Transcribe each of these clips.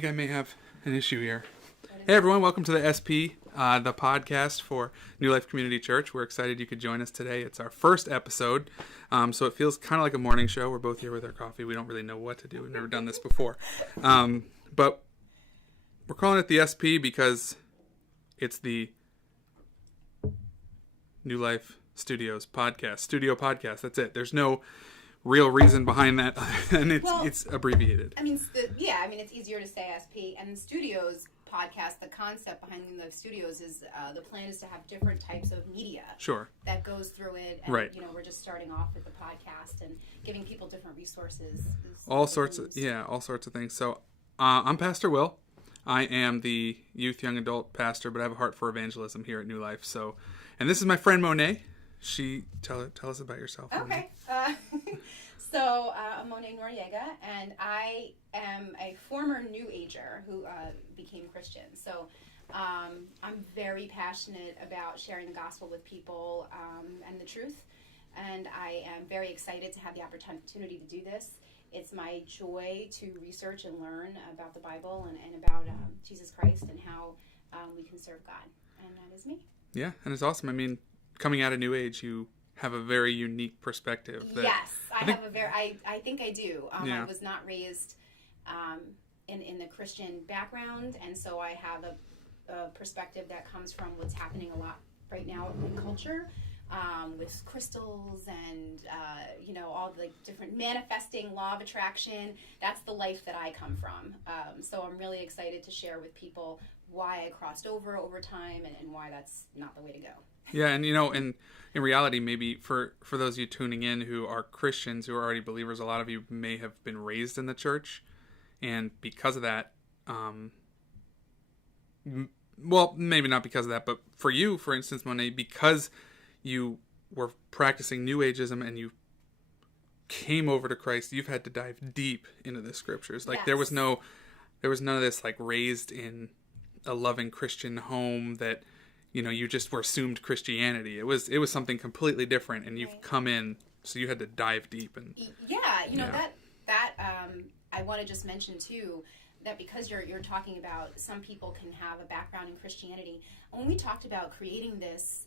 I think I may have an issue here. Hey everyone, welcome to the SP, the podcast for New Life Community Church. We're excited you could join us today. It's our first episode, so it feels kind of like a morning show. We're both here with our coffee. We don't really know what to do. We've never done this before. But we're calling it the SP because it's the New Life Studio podcast. That's it. There's no real reason behind that, and it's abbreviated. It's easier to say SP. And the Studios podcast, the concept behind New Life Studios is the plan is to have different types of media. Sure. That goes through it. And, right. We're just starting off with the podcast and giving people different resources. All sorts of things. So I'm Pastor Will. I am the youth, young adult pastor, but I have a heart for evangelism here at New Life. So, and this is my friend Monet. Tell us about yourself. Okay. So I'm Monet Noriega, and I am a former New Ager who became Christian. So I'm very passionate about sharing the gospel with people and the truth, and I am very excited to have the opportunity to do this. It's my joy to research and learn about the Bible and about Jesus Christ and how we can serve God, and that is me. Yeah, and it's awesome. I mean, coming out of New Age, you have a very unique perspective. Yes, I think I do. I was not raised in the Christian background, and so I have a perspective that comes from what's happening a lot right now in culture, with crystals and all the different manifesting, law of attraction. That's the life that I come from. So I'm really excited to share with people why I crossed over time and why that's not the way to go. Yeah, and in reality, maybe for those of you tuning in who are Christians, who are already believers, a lot of you may have been raised in the church, and because of that, well, maybe not because of that, but for you, for instance, Monet, because you were practicing New Ageism and you came over to Christ, you've had to dive deep into the scriptures. Like, yes. There was none of this, like, raised in a loving Christian home that you just were assumed Christianity. It was something completely different, and you've come in, so you had to dive deep. And that I want to just mention too, that because you're talking about some people can have a background in Christianity. When we talked about creating this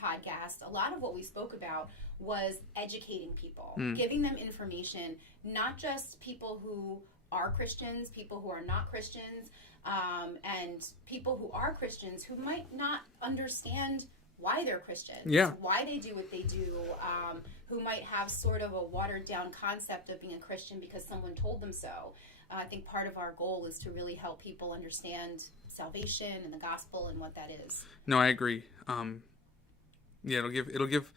podcast, a lot of what we spoke about was educating people, giving them information, not just people who are Christians, people who are not Christians, and people who are Christians who might not understand why they're Christians, why they do what they do, who might have sort of a watered down concept of being a Christian because someone told them so. I think part of our goal is to really help people understand salvation and the gospel and what that is. No, I agree. It'll give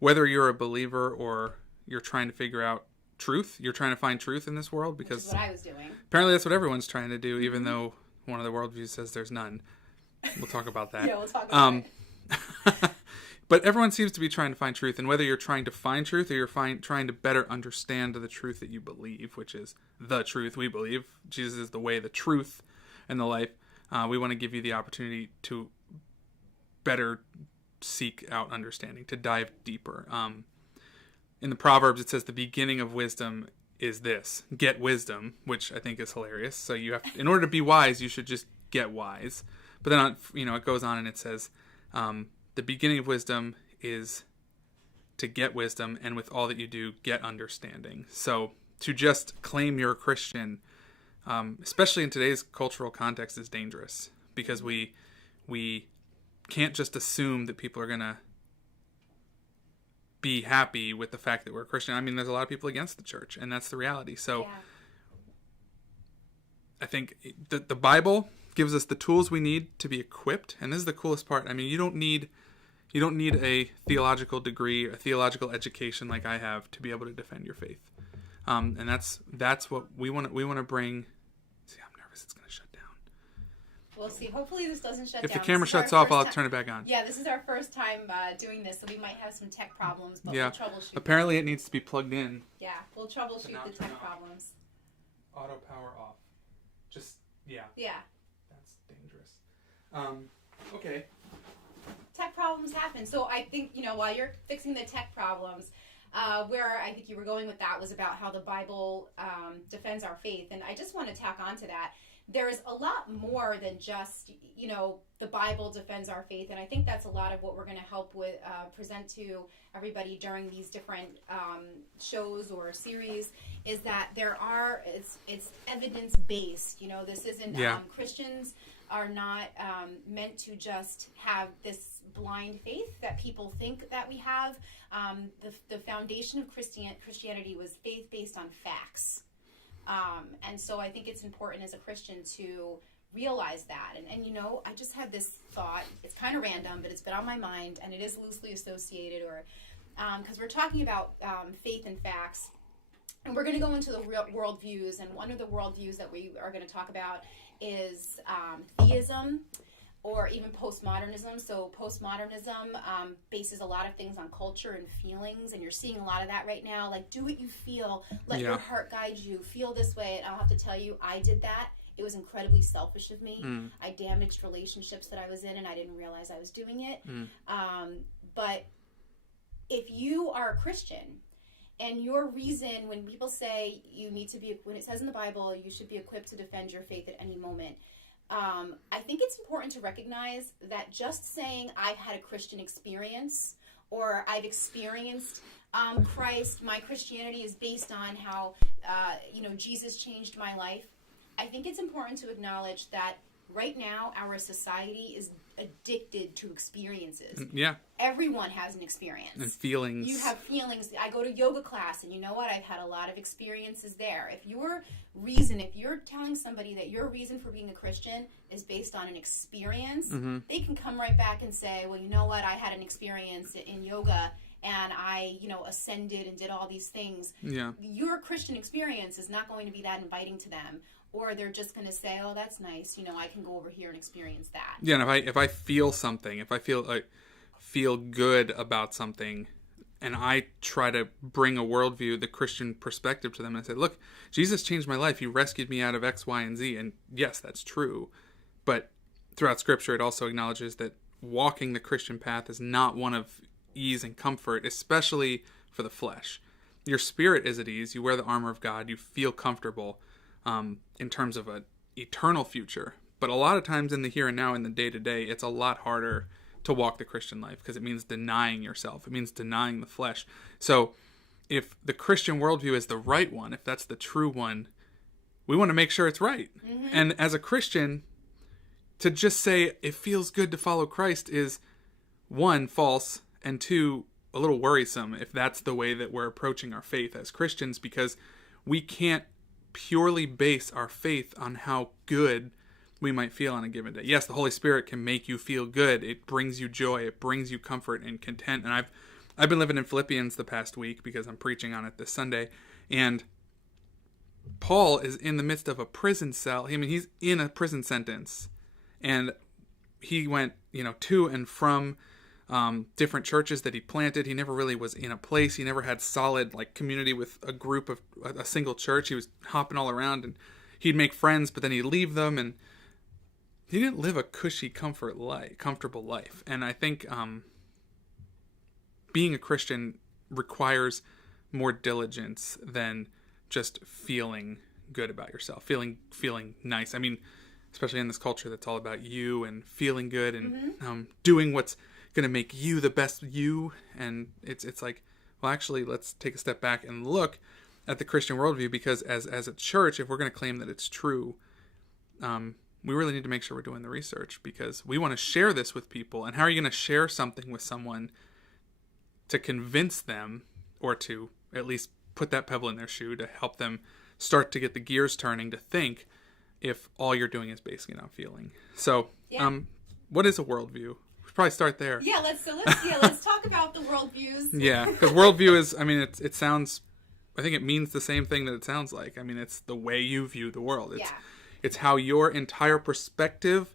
whether you're a believer or you're trying to figure out truth, you're trying to find truth in this world, because which is what I was doing. Apparently that's what everyone's trying to do, even though one of the worldviews says there's none. We'll talk about that. We'll talk about it. But everyone seems to be trying to find truth, and whether you're trying to find truth or you're trying to better understand the truth that you believe, which is the truth we believe, Jesus is the way, the truth, and the life, we want to give you the opportunity to better seek out understanding, to dive deeper. In the Proverbs, it says the beginning of wisdom is this: get wisdom, which I think is hilarious. So you have, in order to be wise, you should just get wise. But then, it goes on and it says, the beginning of wisdom is to get wisdom, and with all that you do, get understanding. So to just claim you're a Christian, especially in today's cultural context, is dangerous, because we can't just assume that people are going to be happy with the fact that we're Christian. I mean, there's a lot of people against the church, and that's the reality. So I think the Bible gives us the tools we need to be equipped, and this is the coolest part. I mean, you don't need a theological degree, a theological education like I have to be able to defend your faith. And that's what we want to bring. See, I'm nervous it's going to shut down. We'll see. Hopefully this doesn't shut down. If the camera shuts off, I'll turn it back on. Yeah, this is our first time doing this, so we might have some tech problems, but we'll troubleshoot. Apparently it needs to be plugged in. Yeah, we'll troubleshoot the tech problems. Auto power off. Yeah. That's dangerous. Okay. Tech problems happen. So I think, while you're fixing the tech problems, where I think you were going with that was about how the Bible defends our faith. And I just want to tack on to that, there is a lot more than just, the Bible defends our faith. And I think that's a lot of what we're going to help with, present to everybody during these different shows or series, is that it's evidence-based. This isn't, Christians are not meant to just have this blind faith that people think that we have. The foundation of Christianity was faith based on facts. And so I think it's important as a Christian to realize that. And I just had this thought. It's kind of random, but it's been on my mind, and it is loosely associated, or because we're talking about faith and facts. And we're going to go into the worldviews, and one of the worldviews that we are going to talk about is theism, or even postmodernism. So postmodernism bases a lot of things on culture and feelings, and you're seeing a lot of that right now. Like, do what you feel, let your heart guide you, feel this way. And I'll have to tell you, I did that. It was incredibly selfish of me. I damaged relationships that I was in, and I didn't realize I was doing it. But if you are a Christian, and your reason, when people say when it says in the Bible, you should be equipped to defend your faith at any moment, I think it's important to recognize that just saying I've had a Christian experience, or I've experienced Christ, my Christianity is based on how, Jesus changed my life. I think it's important to acknowledge that right now our society is addicted to experiences. Yeah. Everyone has an experience. And feelings. You have feelings. I go to yoga class, and you know what? I've had a lot of experiences there. If you're telling somebody that your reason for being a Christian is based on an experience, they can come right back and say, well, you know what? I had an experience in yoga, and I, ascended and did all these things. Yeah. Your Christian experience is not going to be that inviting to them. Or they're just going to say, oh, that's nice. I can go over here and experience that. Yeah, and if I feel something, if I feel good about something, and I try to bring a worldview, the Christian perspective to them, and I say, look, Jesus changed my life. He rescued me out of X, Y, and Z. And yes, that's true. But throughout Scripture, it also acknowledges that walking the Christian path is not one of ease and comfort, especially for the flesh. Your spirit is at ease. You wear the armor of God. You feel comfortable. In terms of an eternal future. But a lot of times in the here and now, in the day-to-day, it's a lot harder to walk the Christian life because it means denying yourself. It means denying the flesh. So if the Christian worldview is the right one, if that's the true one, we want to make sure it's right. And as a Christian, to just say it feels good to follow Christ is, one, false, and two, a little worrisome if that's the way that we're approaching our faith as Christians, because we can't purely base our faith on how good we might feel on a given day. Yes, the Holy Spirit can make you feel good. It brings you joy. It brings you comfort and content. And I've been living in Philippians the past week because I'm preaching on it this Sunday. And Paul is in the midst of a prison cell. I mean, he's in a prison sentence. And he went, to and from different churches that he planted. He never really was in a place. He never had solid community with a group of a single church. He was hopping all around, and he'd make friends, but then he'd leave them, and he didn't live a cushy, comfortable life. And I think being a Christian requires more diligence than just feeling good about yourself, feeling nice. I mean, especially in this culture that's all about you and feeling good and doing what's going to make you the best you. And it's like, well, actually, let's take a step back and look at the Christian worldview, because as a church, if we're going to claim that it's true, we really need to make sure we're doing the research, because we want to share this with people. And how are you going to share something with someone to convince them, or to at least put that pebble in their shoe to help them start to get the gears turning to think, if all you're doing is basing it on feeling? So, what is a worldview? Probably start there. Yeah, let's talk about the worldviews. Yeah, because worldview is, I mean, it sounds, I think it means the same thing that it sounds like. I mean, it's the way you view the world. It's how your entire perspective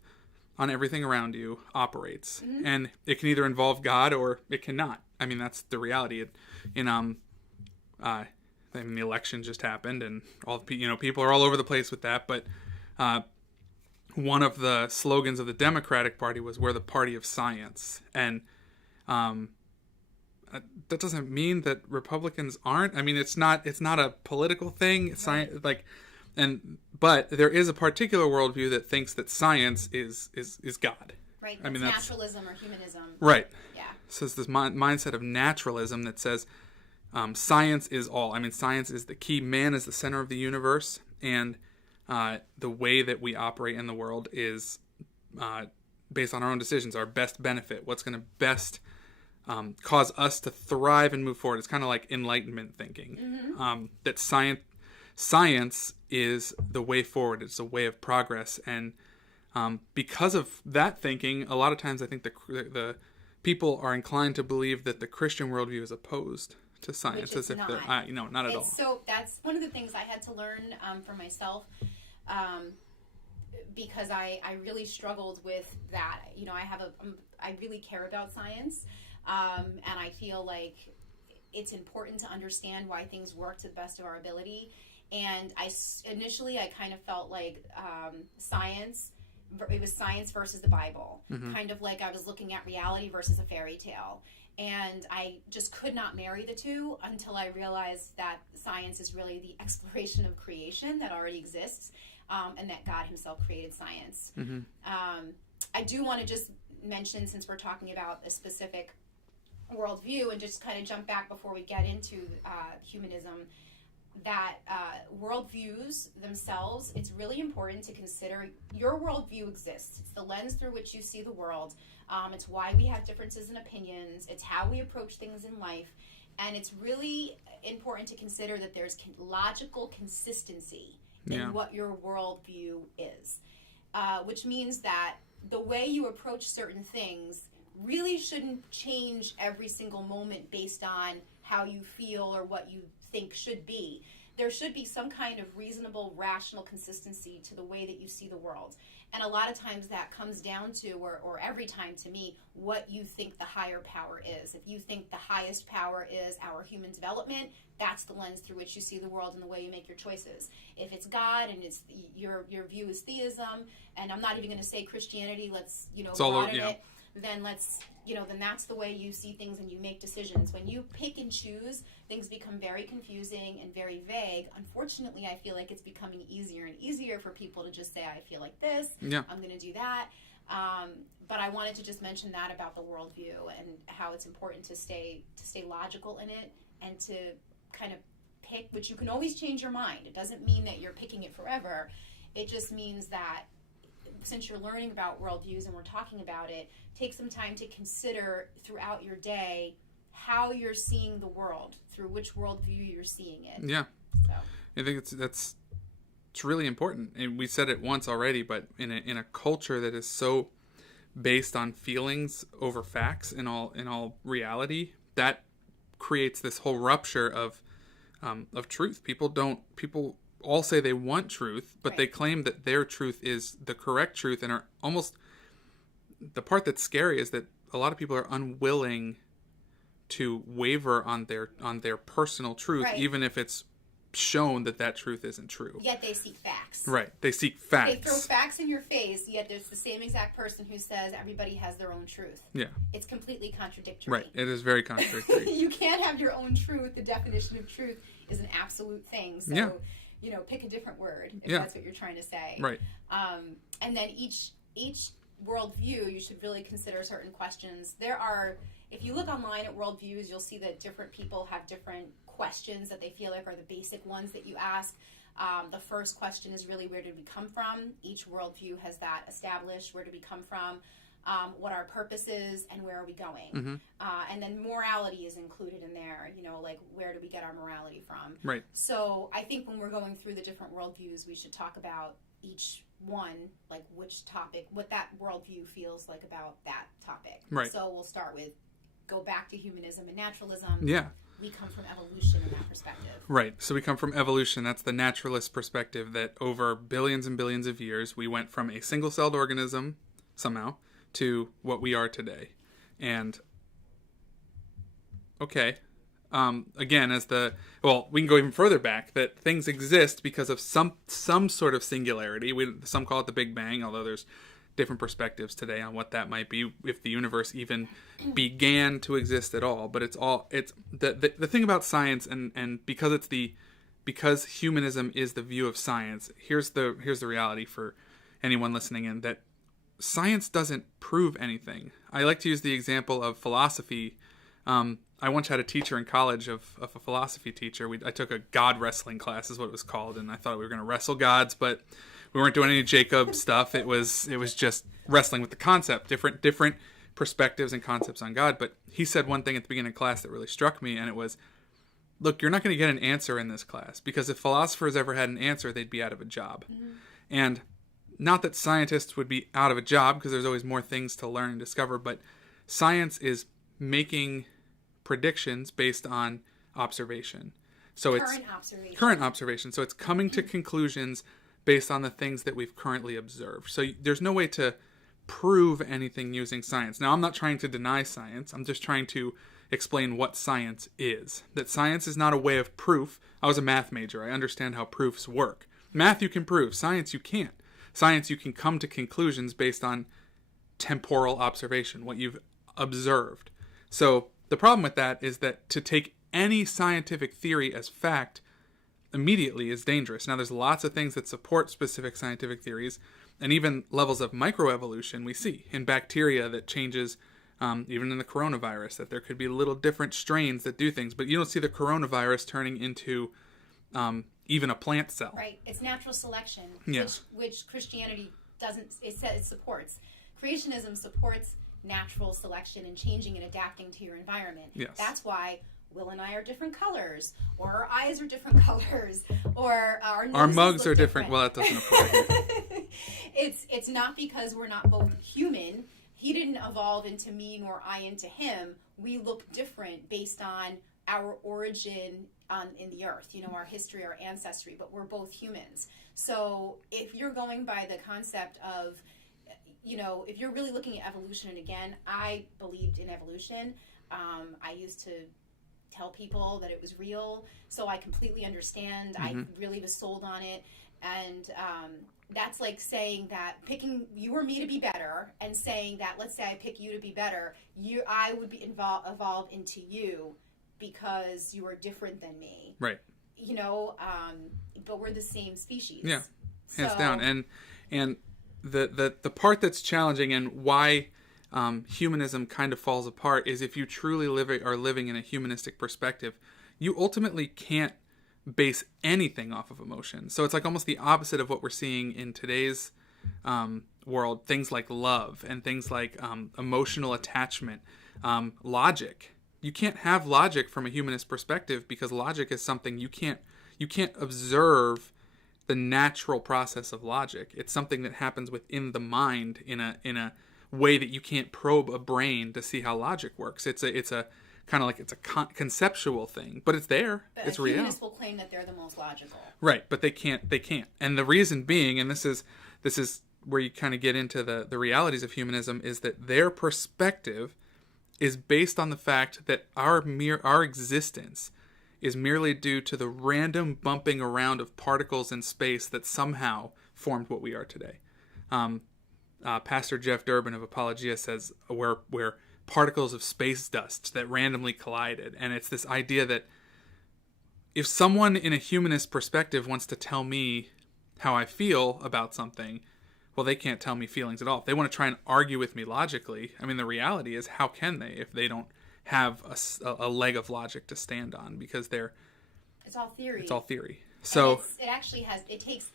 on everything around you operates, and it can either involve God or it cannot. I mean, that's the reality. The election just happened, and people are all over the place with that, but one of the slogans of the Democratic Party was, we're the party of science. And that doesn't mean that Republicans aren't. I mean, it's not a political thing. It's science, But there is a particular worldview that thinks that science is God. Right. I mean, that's naturalism or humanism. Right. Yeah. So it's this mindset of naturalism that says science is all. I mean, science is the key. Man is the center of the universe, and the way that we operate in the world is based on our own decisions, our best benefit, what's going to best cause us to thrive and move forward. It's kind of like Enlightenment thinking. Mm-hmm. That science is the way forward. It's a way of progress, and because of that thinking, a lot of times I think the people are inclined to believe that the Christian worldview is opposed to science, as if not. they're not at all. So that's one of the things I had to learn for myself, because I really struggled with that. You know, I really care about science, and I feel like it's important to understand why things work to the best of our ability. And initially I kind of felt like it was science versus the Bible, kind of like I was looking at reality versus a fairy tale. And I just could not marry the two until I realized that science is really the exploration of creation that already exists, and that God himself created science. I do want to just mention, since we're talking about a specific worldview, and just kind of jump back before we get into humanism, that worldviews themselves, it's really important to consider your worldview exists. It's the lens through which you see the world. It's why we have differences in opinions. It's how we approach things in life. And it's really important to consider that there's logical consistency in what your worldview is, which means that the way you approach certain things really shouldn't change every single moment based on how you feel or what you think should be. There should be some kind of reasonable, rational consistency to the way that you see the world. And a lot of times that comes down to, or every time to me, what you think the higher power is. If you think the highest power is our human development, that's the lens through which you see the world and the way you make your choices. If it's God and it's your view is theism, and I'm not even going to say Christianity, let's broaden it, then then that's the way you see things and you make decisions. When you pick and choose, things become very confusing and very vague. Unfortunately, I feel like it's becoming easier and easier for people to just say, I feel like this, I'm going to do that. But I wanted to just mention that about the worldview and how it's important to stay logical in it and to kind of pick, which you can always change your mind. It doesn't mean that you're picking it forever. It just means that since you're learning about worldviews and we're talking about it, take some time to consider throughout your day how you're seeing the world, through which worldview you're seeing it. Yeah. So I think it's really important. And we said it once already, but in a culture that is so based on feelings over facts in all reality, that creates this whole rupture of truth. People all say they want truth, but they claim that their truth is the correct truth, and are almost, the part that's scary is that a lot of people are unwilling to waver on their personal truth, even if it's shown that truth isn't true. Yet they seek facts. Right. They seek facts. They throw facts in your face, yet there's the same exact person who says everybody has their own truth. Yeah. It's completely contradictory. Right. It is very contradictory. You can't have your own truth. The definition of truth is an absolute thing. So, pick a different word if that's what you're trying to say. Right. And then each worldview, you should really consider certain questions. If you look online at worldviews, you'll see that different people have different questions that they feel like are the basic ones that you ask. The first question is really, where did we come from? Each worldview has that established. Where did we come from? What our purpose is, and where are we going? And then morality is included in there. Like, where do we get our morality from? Right. So I think when we're going through the different worldviews, we should talk about each one, like which topic, what that worldview feels like about that topic. Right. So we'll start with, go back to humanism and naturalism. Yeah. We come from evolution in that perspective. Right. So we come from evolution. That's the naturalist perspective, that over billions and billions of years, we went from a single-celled organism, somehow, to what we are today. And, okay. Again, we can go even further back, that things exist because of some sort of singularity. Some call it the Big Bang, although there's different perspectives today on what that might be, if the universe even began to exist at all. But it's the thing about science, and because it's the because humanism is the view of science, here's the reality for anyone listening in, that science doesn't prove anything. I like to use the example of philosophy. I once had a teacher in college of a philosophy teacher. I took a God wrestling class is what it was called, and I thought we were going to wrestle gods, but we weren't doing any Jacob stuff. It was just wrestling with the concept, different perspectives and concepts on God. But he said one thing at the beginning of class that really struck me, and it was, look, you're not going to get an answer in this class, because if philosophers ever had an answer, they'd be out of a job. Mm-hmm. And not that scientists would be out of a job, because there's always more things to learn and discover, but science is making predictions based on observation. So current observation. So it's coming to conclusions based on the things that we've currently observed. So there's no way to prove anything using science. Now, I'm not trying to deny science. I'm just trying to explain what science is. That science is not a way of proof. I was a math major. I understand how proofs work. Math you can prove. Science you can't. Science you can come to conclusions based on temporal observation, what you've observed. So the problem with that is that to take any scientific theory as fact immediately is dangerous. Now, there's lots of things that support specific scientific theories, and even levels of microevolution we see in bacteria that changes, even in the coronavirus, that there could be little different strains that do things, but you don't see the coronavirus turning into even a plant cell. Right. It's natural selection, yeah. which Christianity doesn't, it supports. Creationism supports natural selection and changing and adapting to your environment. Yes. That's why Will and I are different colors, or our eyes are different colors, or our mugs are different. Well, that doesn't apply. It's not because we're not both human. He didn't evolve into me nor I into him. We look different based on our origin in the earth, our history, our ancestry, but we're both humans. So if you're going by the concept of, if you're really looking at evolution, and again, I believed in evolution. I used to tell people that it was real, so I completely understand. Mm-hmm. I really was sold on it. And that's like saying that picking you or me to be better, and saying that, let's say I pick you to be better, I would be evolve into you because you are different than me. Right. But we're the same species. Yeah, hands down. And the part that's challenging and why humanism kind of falls apart is if you truly are living in a humanistic perspective, you ultimately can't base anything off of emotion. So it's like almost the opposite of what we're seeing in today's world. Things like love and things like emotional attachment, logic. You can't have logic from a humanist perspective, because logic is something you can't observe the natural process of logic. It's something that happens within the mind in a way that you can't probe a brain to see how logic works. It's a kind of like it's a conceptual thing, but it's there. But it's real. Humanists will claim that they're the most logical. Right, but they can't. And the reason being, and this is where you kind of get into the realities of humanism, is that their perspective is based on the fact that our existence is merely due to the random bumping around of particles in space that somehow formed what we are today. Pastor Jeff Durbin of Apologia says we're particles of space dust that randomly collided. And it's this idea that if someone in a humanist perspective wants to tell me how I feel about something, well, they can't tell me feelings at all. If they want to try and argue with me logically, I mean, the reality is, how can they if they don't have a leg of logic to stand on? Because it's all theory. It's all theory. So it takes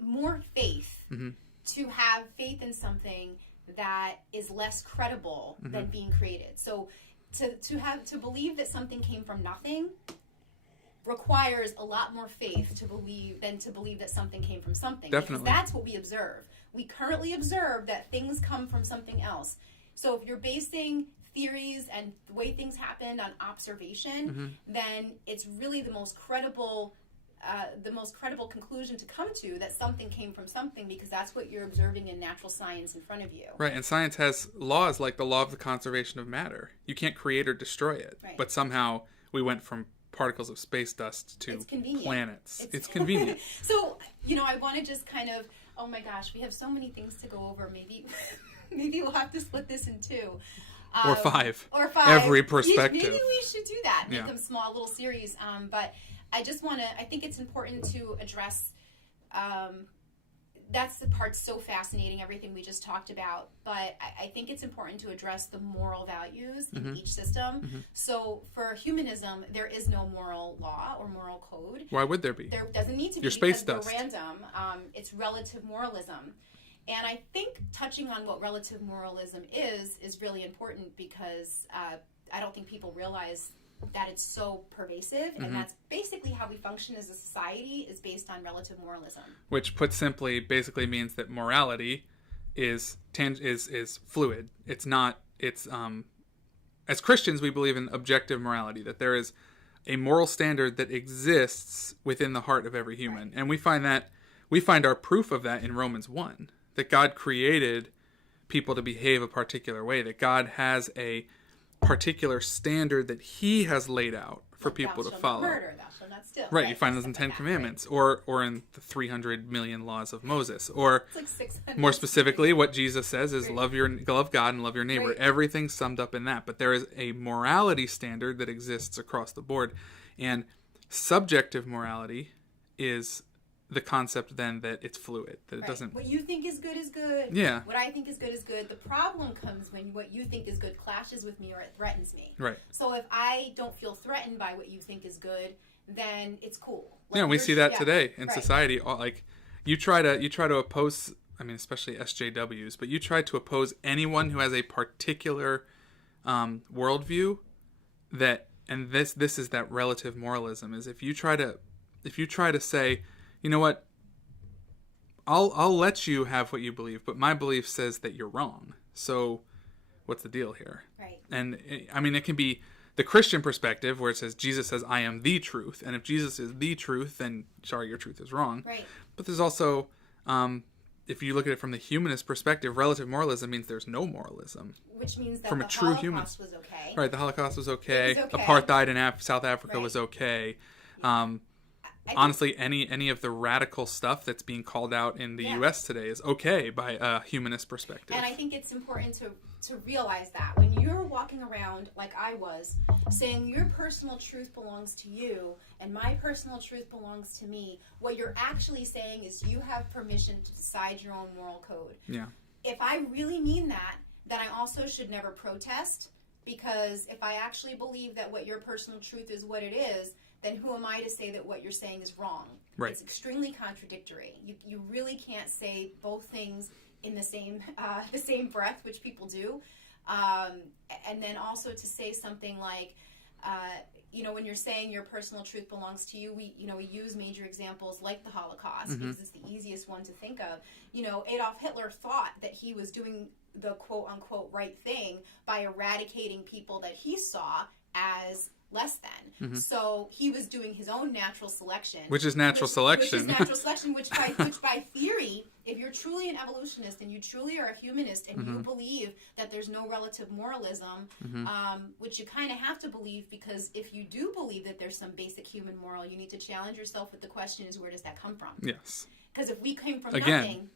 more faith mm-hmm. to have faith in something that is less credible mm-hmm. than being created. So to believe that something came from nothing requires a lot more faith to believe that something came from something. Definitely. Because that's what we observe. We currently observe that things come from something else. So if you're basing theories and the way things happen on observation, mm-hmm. then it's really the most credible conclusion to come to, that something came from something, because that's what you're observing in natural science in front of you. Right, and science has laws like the law of the conservation of matter. You can't create or destroy it. Right. But somehow we went from particles of space dust to planets. It's convenient. So, I want to just kind of, oh my gosh, we have so many things to go over. Maybe we'll have to split this in two. Or five. Every perspective. Maybe we should do that. Make them small little series. But I think it's important to address, that's the part so fascinating, everything we just talked about, but I think it's important to address the moral values in each system. So for humanism, there is no moral law or moral code. Why would there be? There doesn't need to be, Your space because dust. we're random. It's relative moralism. And I think touching on what relative moralism is really important, because I don't think people realize that it's so pervasive, and that's basically how we function as a society, is based on relative moralism. Which, put simply, basically means that morality is fluid. It's not. It's as Christians, we believe in objective morality, that there is a moral standard that exists within the heart of every human, and we find our proof of that in Romans 1, that God created people to behave a particular way, that God has a particular standard that he has laid out for people to follow. Thou shalt not murder, thou shalt not steal. Right, you find those in 10 Commandments, or in the 300 million laws of Moses, or it's like 600. more specifically, what Jesus says is love God and love your neighbor. Right. Everything's summed up in that. But there is a morality standard that exists across the board, and subjective morality is the concept then that it's fluid, that it doesn't. What you think is good is good. Yeah. What I think is good is good. The problem comes when what you think is good clashes with me, or it threatens me. Right. So if I don't feel threatened by what you think is good, then it's cool. Like, yeah, we see that today in society. Like, you try to oppose. I mean, especially SJWs, but you try to oppose anyone who has a particular worldview. And this is that relative moralism. Is if you try to say, you know what, I'll let you have what you believe, but my belief says that you're wrong. So what's the deal here? Right. And I mean, it can be the Christian perspective, where it says Jesus says, I am the truth. And if Jesus is the truth, then sorry, your truth is wrong. Right. But there's also, if you look at it from the humanist perspective, relative moralism means there's no moralism. Which means that from the a true Holocaust human was okay. Right, the Holocaust was okay. It was okay. Apartheid in South Africa Right. was okay. Yeah. Honestly, any of the radical stuff that's being called out in the U.S. today is okay by a humanist perspective. And I think it's important to realize that when you're walking around like I was, saying your personal truth belongs to you and my personal truth belongs to me, what you're actually saying is you have permission to decide your own moral code. Yeah. If I really mean that, then I also should never protest, because if I actually believe that what your personal truth is what it is, then who am I to say that what you're saying is wrong? Right. It's extremely contradictory. You really can't say both things in the same breath, which people do. And then also to say something like, when you're saying your personal truth belongs to you, we use major examples like the Holocaust, because it's the easiest one to think of. Adolf Hitler thought that he was doing the quote unquote right thing by eradicating people that he saw as less than. So he was doing his own natural selection. Which is natural selection. Which by theory, if you're truly an evolutionist and you truly are a humanist and you believe that there's no relative moralism, which you kind of have to believe, because if you do believe that there's some basic human moral, you need to challenge yourself with the question is, where does that come from? Yes. Because if we came from nothing,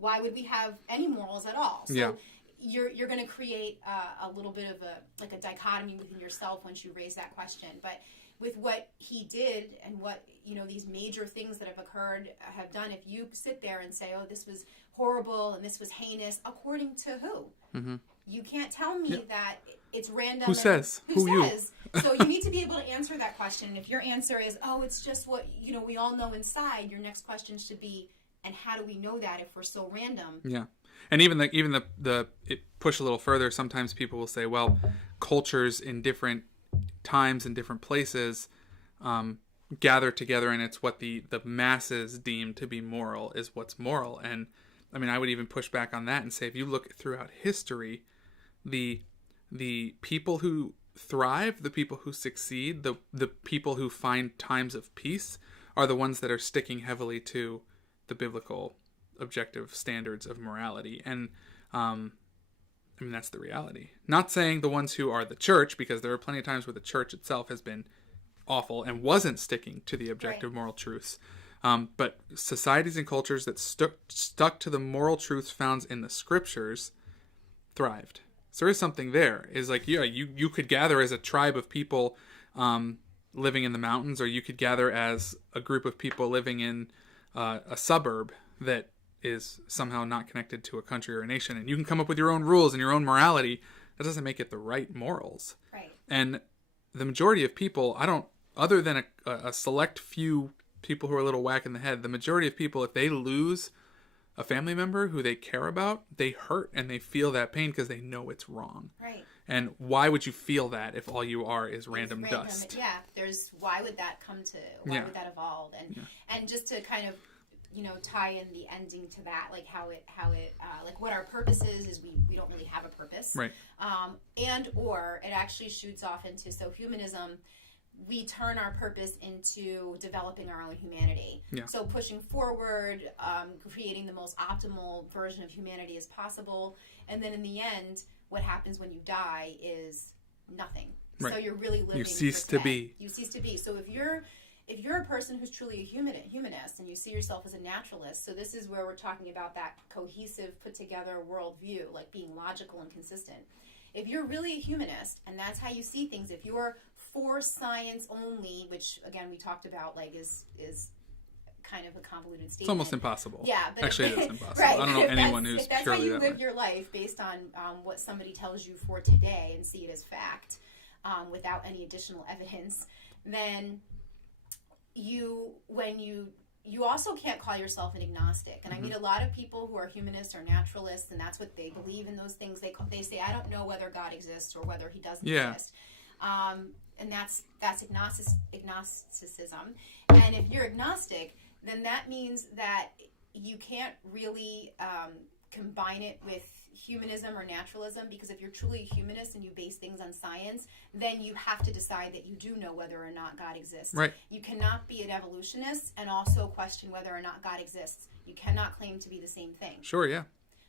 why would we have any morals at all? So you're going to create a little bit of a dichotomy within yourself once you raise that question. But with what he did and what these major things that have occurred have done, if you sit there and say, oh, this was horrible and this was heinous, according to who? You can't tell me that it's random. Who says? Who says? So you need to be able to answer that question. And if your answer is, oh, it's just what we all know inside, your next question should be, and how do we know that if we're so random? Yeah. And even the it push a little further, sometimes people will say, well, cultures in different times and different places gather together, and it's what the masses deem to be moral is what's moral. And I mean, I would even push back on that and say, if you look throughout history, the people who thrive, the people who succeed, the people who find times of peace are the ones that are sticking heavily to the biblical objective standards of morality. And I mean, that's the reality. Not saying the ones who are the church, because there are plenty of times where the church itself has been awful and wasn't sticking to the objective moral truths. But societies and cultures that stuck to the moral truths found in the scriptures thrived. So there is something there. Is like, you could gather as a tribe of people living in the mountains, or you could gather as a group of people living in a suburb that is somehow not connected to a country or a nation, and you can come up with your own rules and your own morality. That doesn't make it the right morals. Right. And the majority of people, other than a select few people who are a little whack in the head, the majority of people, if they lose a family member who they care about, they hurt and they feel that pain because they know it's wrong. Right. And why would you feel that if all you are is random dust? Yeah. Why would that come to? Why would that evolve? And just to kind of, tie in the ending to that, like how it like what our purpose is we don't really have a purpose. Right. Or it actually shoots off into, so humanism, we turn our purpose into developing our own humanity. Yeah. So pushing forward, creating the most optimal version of humanity as possible. And then in the end, what happens when you die is nothing. Right. So you're really living. You cease to be. You cease to be. So if you're a person who's truly a humanist and you see yourself as a naturalist, so this is where we're talking about that cohesive, put together worldview, like being logical and consistent. If you're really a humanist and that's how you see things, if you're for science only, which again we talked about, like is kind of a convoluted statement. It's almost impossible. Yeah, but actually, it is impossible. Right. I don't know anyone who's if that's purely how you that live way. your life based on what somebody tells you for today and see it as fact, without any additional evidence, then you also can't call yourself an agnostic. And I meet a lot of people who are humanists or naturalists, and that's what they believe in those things. They say, I don't know whether God exists or whether he doesn't exist. And that's agnosticism. And if you're agnostic, then that means that you can't really combine it with humanism or naturalism, because if you're truly a humanist and you base things on science, then you have to decide that you do know whether or not God exists. Right. You cannot be an evolutionist and also question whether or not God exists. You cannot claim to be the same thing. Sure, yeah.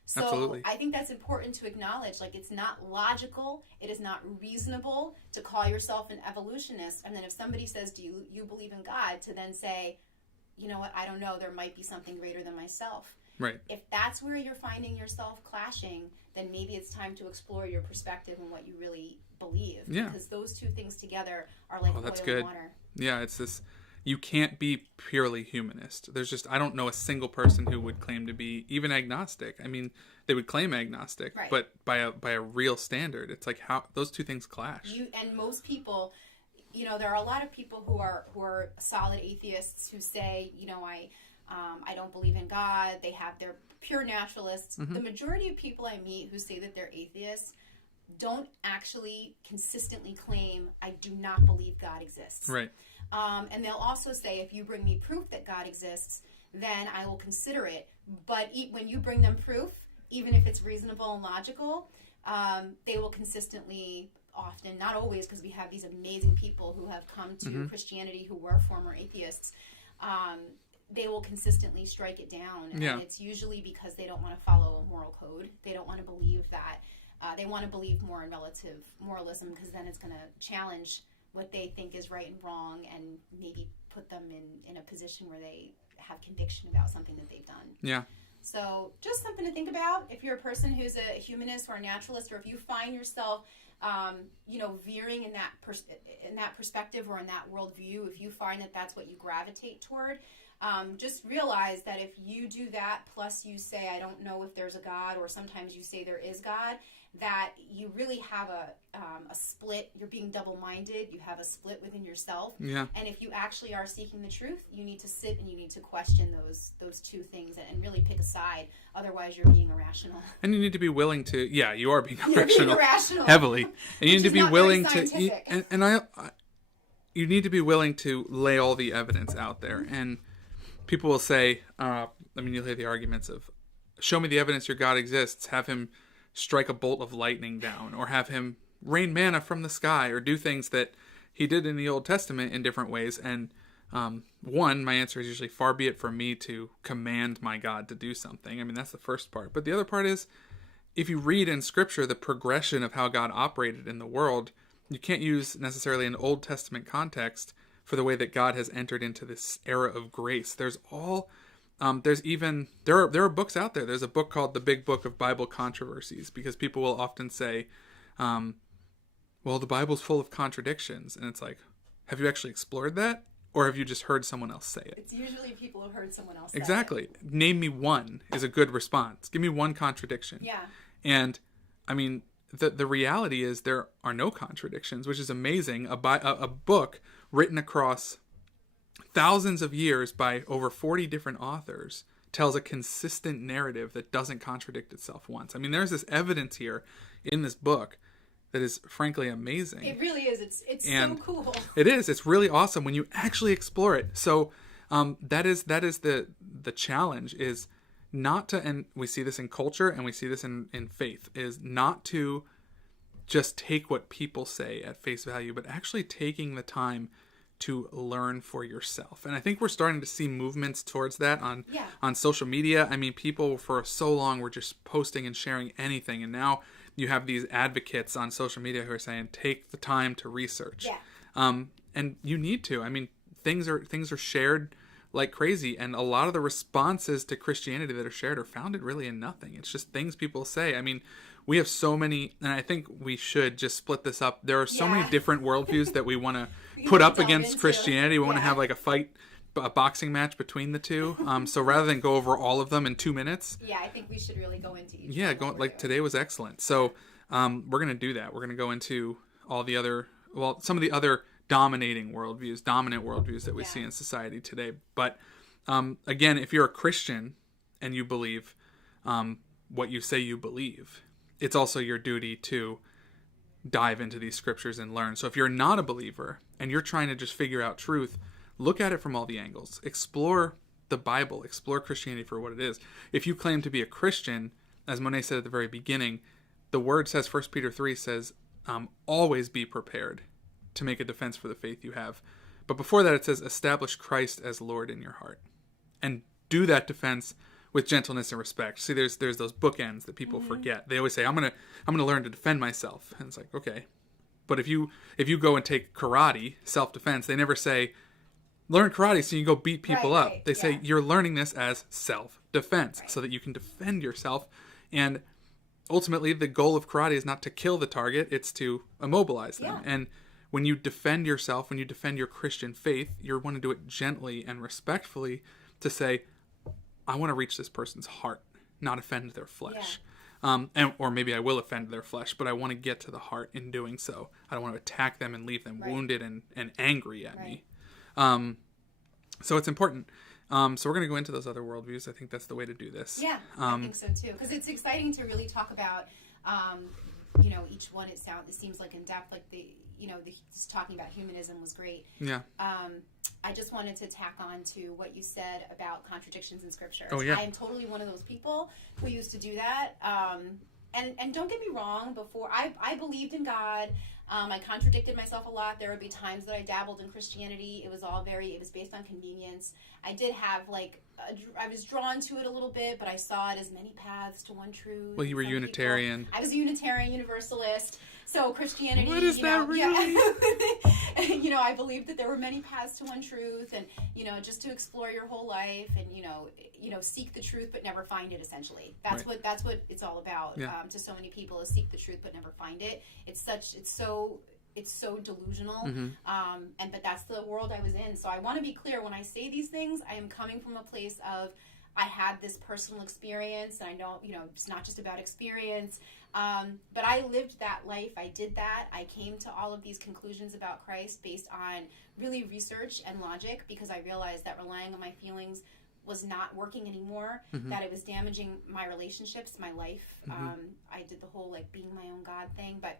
So Absolutely. I think that's important to acknowledge. Like, it's not logical, it is not reasonable to call yourself an evolutionist, and then if somebody says, do you believe in God, to then say, you know what, I don't know, there might be something greater than myself. Right. If that's where you're finding yourself clashing, then maybe it's time to explore your perspective and what you really believe. Yeah. Because those two things together are like oil and water. Yeah, it's this, you can't be purely humanist. There's just, I don't know a single person who would claim to be even agnostic. I mean, they would claim agnostic, right. but by a real standard, it's like how those two things clash. And most people, there are a lot of people who are solid atheists who say, I don't believe in God. They're pure naturalists. Mm-hmm. The majority of people I meet who say that they're atheists don't actually consistently claim, I do not believe God exists. Right. And they'll also say, if you bring me proof that God exists, then I will consider it. But when you bring them proof, even if it's reasonable and logical, they will consistently, often, not always, because we have these amazing people who have come to Christianity who were former atheists, they will consistently strike it down. And it's usually because they don't want to follow a moral code. They don't want to believe that. They want to believe more in relative moralism, because then it's going to challenge what they think is right and wrong, and maybe put them in a position where they have conviction about something that they've done. Yeah. So just something to think about if you're a person who's a humanist or a naturalist, or if you find yourself, veering in that perspective or in that worldview, if you find that that's what you gravitate toward, just realize that if you do that, plus you say, I don't know if there's a God, or sometimes you say there is God, that you really have a split. You're being double-minded. You have a split within yourself. Yeah. And if you actually are seeking the truth, you need to sit and you need to question those two things and really pick a side. Otherwise, you're being irrational. And you need to be willing to. Yeah, you are being You're irrational. being irrational. Heavily. And you need to be willing to. You need to be willing to lay all the evidence out there. And people will say, you'll hear the arguments of, show me the evidence your God exists. Have him strike a bolt of lightning down, or have him rain manna from the sky, or do things that he did in the Old Testament in different ways. And my answer is usually, far be it from me to command my God to do something. I mean, that's the first part. But the other part is, if you read in Scripture the progression of how God operated in the world, you can't use necessarily an Old Testament context for the way that God has entered into this era of grace. There are books out there. There's a book called The Big Book of Bible Controversies, because people will often say, well, the Bible's full of contradictions. And it's like, have you actually explored that? Or have you just heard someone else say it? It's usually people who've heard someone else say Exactly. Name me one is a good response. Give me one contradiction. Yeah. And, I mean, the reality is there are no contradictions, which is amazing. A book written across thousands of years by over 40 different authors tells a consistent narrative that doesn't contradict itself once. I mean, there's this evidence here in this book that is frankly amazing. It really is. It's so cool. It is. It's really awesome when you actually explore it. So that is the challenge, is not to, and we see this in culture and we see this in faith, is not to just take what people say at face value, but actually taking the time to learn for yourself. And I think we're starting to see movements towards that on social media. I mean, people for so long were just posting and sharing anything, and now you have these advocates on social media who are saying, take the time to research. Yeah. And you need to. I mean, things are shared like crazy, and a lot of the responses to Christianity that are shared are founded really in nothing. It's just things people say. I mean, we have so many, and I think we should just split this up. There are so many different worldviews that we want to put up against Christianity. We want to have like a boxing match between the two. So rather than go over all of them in 2 minutes. Yeah, I think we should really go into each. Yeah, today was excellent. So we're going to do that. We're going to go into all the other, some of the other dominant worldviews that we see in society today. But again, if you're a Christian and you believe what you say you believe, it's also your duty to dive into these scriptures and learn. So if you're not a believer and you're trying to just figure out truth, look at it from all the angles. Explore the Bible. Explore Christianity for what it is. If you claim to be a Christian, as Monet said at the very beginning, the word says, 1 Peter 3 says, always be prepared to make a defense for the faith you have. But before that, it says, establish Christ as Lord in your heart. And do that defense with gentleness and respect. See, there's those bookends that people forget. They always say, I'm gonna learn to defend myself. And it's like, okay. But if you go and take karate, self-defense, they never say, learn karate so you can go beat people up. They say you're learning this as self-defense so that you can defend yourself. And ultimately, the goal of karate is not to kill the target, it's to immobilize them. Yeah. And when you defend yourself, when you defend your Christian faith, you want to do it gently and respectfully to say, I want to reach this person's heart, not offend their flesh. Or maybe I will offend their flesh, but I want to get to the heart in doing so. I don't want to attack them and leave them wounded and angry at me. So it's important. So we're going to go into those other worldviews. I think that's the way to do this. Yeah, I think so too. Because it's exciting to really talk about, each one. It seems like in depth, like just talking about humanism was great. Yeah. I just wanted to tack on to what you said about contradictions in scripture. Oh, yeah. I am totally one of those people who used to do that. And don't get me wrong, before I believed in God, I contradicted myself a lot. There would be times that I dabbled in Christianity. It was based on convenience. I did have I was drawn to it a little bit, but I saw it as many paths to one truth. Well, you were Unitarian. I was a Unitarian Universalist. So Christianity, what is that really? Yeah. I believed that there were many paths to one truth, and just to explore your whole life, and seek the truth but never find it. Essentially, that's what it's all about. Yeah. To so many people, is seek the truth but never find it. It's so delusional. But that's the world I was in. So I want to be clear when I say these things. I am coming from a place of, I had this personal experience, and I know, it's not just about experience. But I lived that life. I did that. I came to all of these conclusions about Christ based on really research and logic, because I realized that relying on my feelings was not working anymore, that it was damaging my relationships, my life. I did the whole being my own God thing, but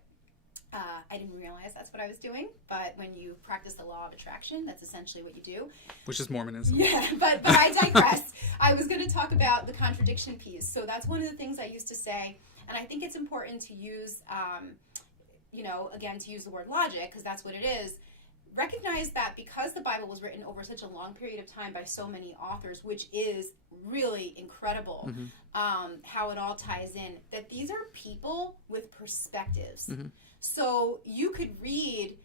I didn't realize that's what I was doing. But when you practice the law of attraction, that's essentially what you do. Which is Mormonism. Yeah, but I digress. I was going to talk about the contradiction piece. So that's one of the things I used to say. And I think it's important to use, again, to use the word logic, because that's what it is. Recognize that because the Bible was written over such a long period of time by so many authors, which is really incredible, how it all ties in, that these are people with perspectives. So you could read,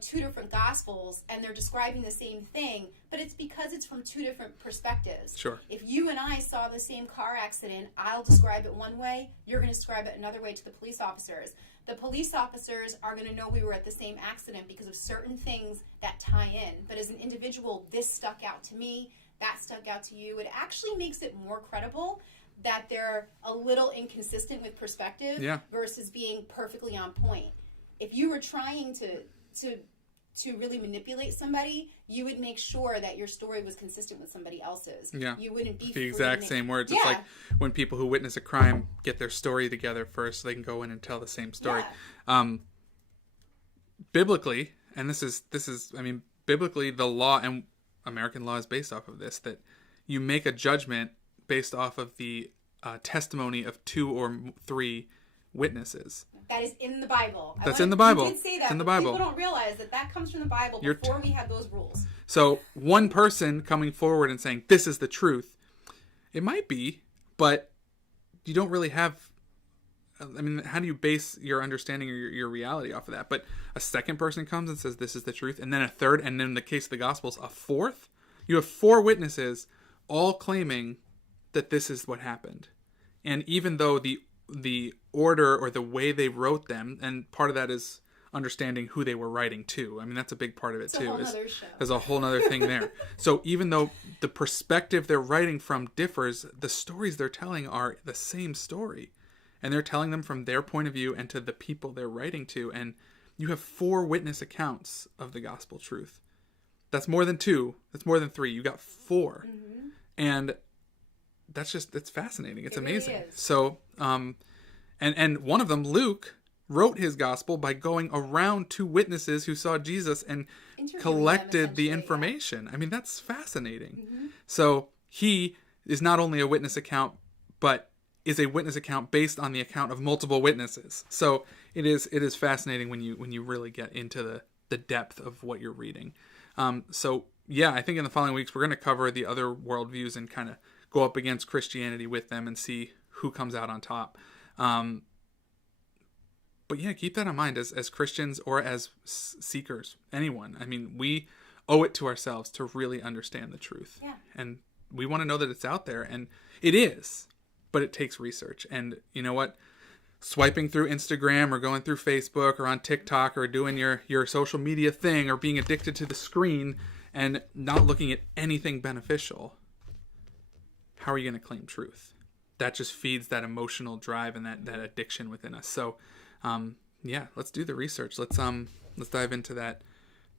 two different gospels and they're describing the same thing, but it's because it's from two different perspectives. Sure. If you and I saw the same car accident, I'll describe it one way, you're going to describe it another way to the police officers. The police officers are going to know we were at the same accident because of certain things that tie in. But as an individual, this stuck out to me, that stuck out to you. It actually makes it more credible that they're a little inconsistent with perspective versus being perfectly on point. If you were trying to really manipulate somebody, you would make sure that your story was consistent with somebody else's. Yeah. You wouldn't be the exact same words. It's like when people who witness a crime get their story together first so they can go in and tell the same story. Yeah. Biblically, and this is biblically the law and American law is based off of this, that you make a judgment based off of the testimony of 2 or 3 witnesses. That is in the Bible. That's in the Bible. You did say that, it's in the Bible. People don't realize that comes from the Bible before we had those rules. So one person coming forward and saying, this is the truth, it might be, but you don't really have, how do you base your understanding or your reality off of that? But a second person comes and says, this is the truth, and then a third, and then in the case of the Gospels, a fourth. You have 4 witnesses all claiming that this is what happened. And even though the order or the way they wrote them, and part of that is understanding who they were writing to. That's a big part of it too. There's a whole other thing there. So even though the perspective they're writing from differs, the stories they're telling are the same story. And they're telling them from their point of view and to the people they're writing to. And you have 4 witness accounts of the gospel truth. That's more than 2. That's more than 3. You got 4. Mm-hmm. And it's fascinating. It's amazing. Really is. So, and one of them, Luke, wrote his gospel by going around to witnesses who saw Jesus and collected the information. That's fascinating. Mm-hmm. So he is not only a witness account, but is a witness account based on the account of multiple witnesses. So it is fascinating when you really get into the depth of what you're reading. So yeah, I think in the following weeks we're going to cover the other worldviews and kind of go up against Christianity with them and see who comes out on top. But yeah, keep that in mind as Christians or as seekers, anyone. We owe it to ourselves to really understand the truth. Yeah. And we want to know that it's out there, and it is, but it takes research. And you know what? Swiping through Instagram or going through Facebook or on TikTok or doing your social media thing or being addicted to the screen and not looking at anything beneficial, how are you going to claim truth? That just feeds that emotional drive and that addiction within us. So, yeah, let's do the research. Let's dive into that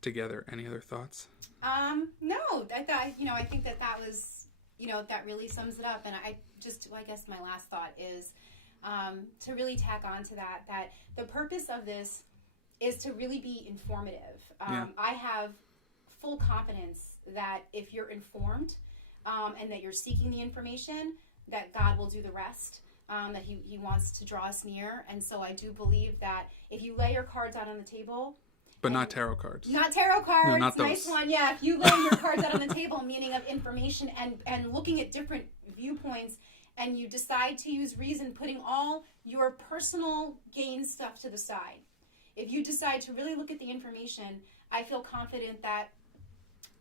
together. Any other thoughts? No, I think that was, that really sums it up. And I guess my last thought is, to really tack on to that the purpose of this is to really be informative. I have full confidence that if you're informed, and that you're seeking the information, that God will do the rest, that he wants to draw us near. And so I do believe that if you lay your cards out on the table... But not tarot cards. Not tarot cards. No, not those. Nice one. Yeah, if you lay your cards out on the table, meaning of information and looking at different viewpoints, and you decide to use reason, putting all your personal gain stuff to the side. If you decide to really look at the information, I feel confident that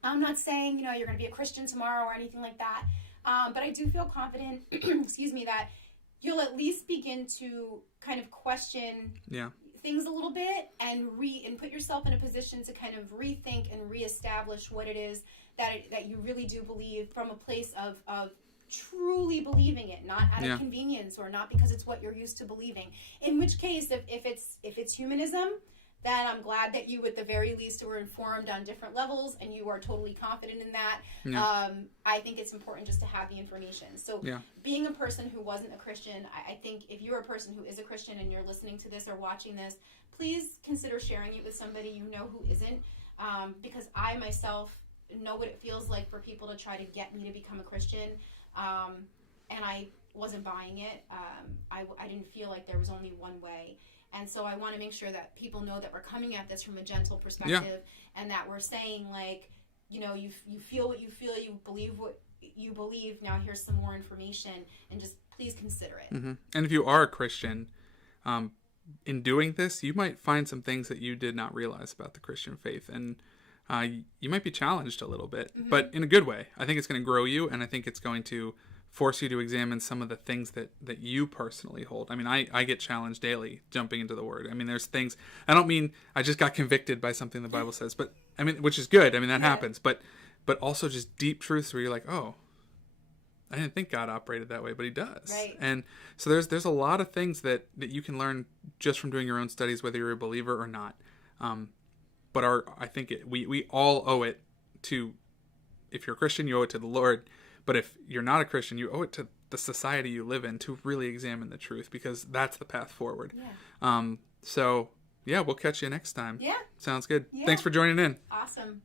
I'm not saying, you're going to be a Christian tomorrow or anything like that. But I do feel confident, that you'll at least begin to kind of question things a little bit and put yourself in a position to kind of rethink and reestablish what it is that you really do believe from a place of truly believing it, not out of convenience or not because it's what you're used to believing. In which case, if it's humanism, then I'm glad that you, at the very least, were informed on different levels and you are totally confident in that. Yeah. I think it's important just to have the information. So being a person who wasn't a Christian, I think if you're a person who is a Christian and you're listening to this or watching this, please consider sharing it with somebody you know who isn't. Because I myself know what it feels like for people to try to get me to become a Christian. And I wasn't buying it. I didn't feel like there was only one way. And so I want to make sure that people know that we're coming at this from a gentle perspective and that we're saying, you feel what you feel, you believe what you believe. Now here's some more information and just please consider it. Mm-hmm. And if you are a Christian, in doing this, you might find some things that you did not realize about the Christian faith, and you might be challenged a little bit, but in a good way. I think it's going to grow you, and I think it's going to force you to examine some of the things that you personally hold. I mean, I get challenged daily jumping into the Word. I mean, there's things, I don't mean I just got convicted by something the Bible says, but I mean, which is good. I mean, that happens, but also just deep truths where you're like, oh, I didn't think God operated that way, but he does. Right. And so there's a lot of things that you can learn just from doing your own studies, whether you're a believer or not. But I think we all owe it to, if you're a Christian, you owe it to the Lord. But if you're not a Christian, you owe it to the society you live in to really examine the truth, because that's the path forward. Yeah. So, yeah, we'll catch you next time. Yeah. Sounds good. Yeah. Thanks for joining in. Awesome.